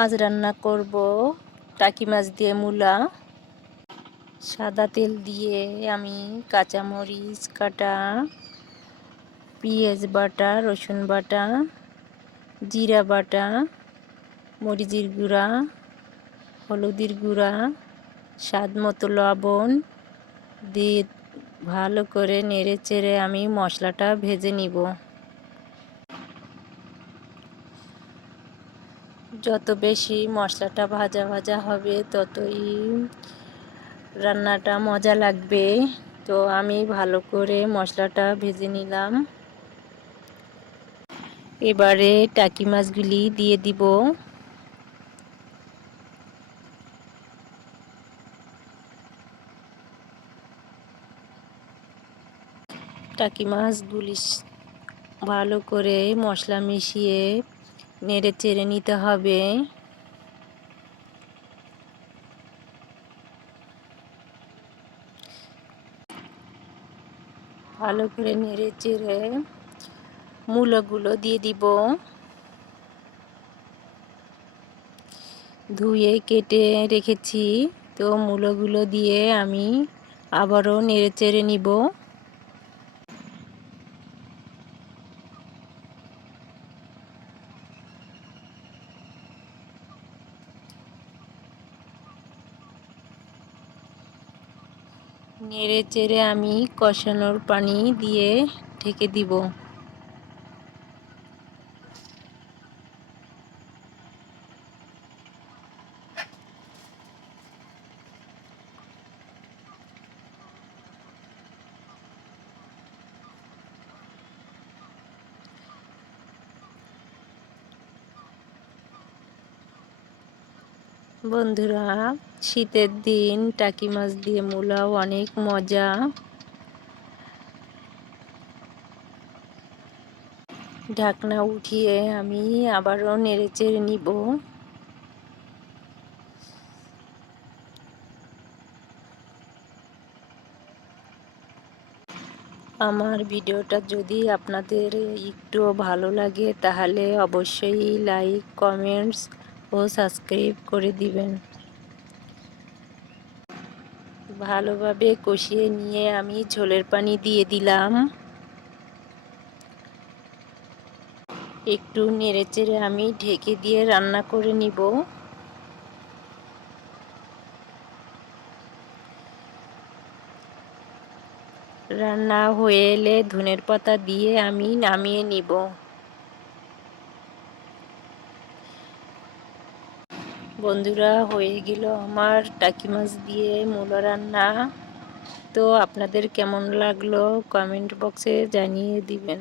আজ রান্না করব টাকি মাছ দিয়ে মূলা। সাদা তেল দিয়ে আমি কাঁচামরিচ কাটা, পেঁয়াজ বাটা, রসুন বাটা, জিরা বাটা, মরিচের গুঁড়া, হলুদের গুঁড়া, স্বাদ মতো লবণ দিয়ে ভালো করে নেড়ে চেড়ে আমি মশলাটা ভেজে নিব। যত বেশি মশলাটা ভাজা ভাজা হবে ততই রান্নাটা মজা লাগবে। তো আমি ভালো করে মশলাটা ভেজে নিলাম। এবারে টাকি মাছগুলি দিয়ে দিব। টাকি মাছগুলি ভালো করে মশলা মিশিয়ে নেড়ে চেড়ে নিতে হবে। ভালো করে নেড়ে চেড়ে মূলাগুলো দিয়ে দিব। ধুয়ে কেটে রেখেছি, তো মূলাগুলো দিয়ে আমি আবারও নেড়ে চেড়ে নিব। নেড়ে চেড়ে আমি কষানোর পানি দিয়ে ঢেকে দিব। বন্ধুরা, শীতের দিন টাকি মাছ দিয়ে মূলাও অনেক মজা। ঢাকনা উঠিয়ে আমি আবারও নেড়ে চেড়ে নিব। আমার ভিডিওটা যদি আপনাদের একটু ভালো লাগে তাহলে অবশ্যই লাইক, কমেন্টস ও সাবস্ক্রাইব করে দিবেন। ভালোভাবে কষিয়ে নিয়ে আমি ঝোলের পানি দিয়ে দিলাম। একটু নেড়েচেড়ে আমি ঢেকে দিয়ে রান্না করে নিব। রান্না হয়ে এলে ধনের পাতা দিয়ে আমি নামিয়ে নিব। বন্ধুরা, হয়ে গেল আমার টাকি মাছ দিয়ে মূলা রান্না। তো আপনাদের কেমন লাগলো কমেন্ট বক্সে জানিয়ে দিবেন।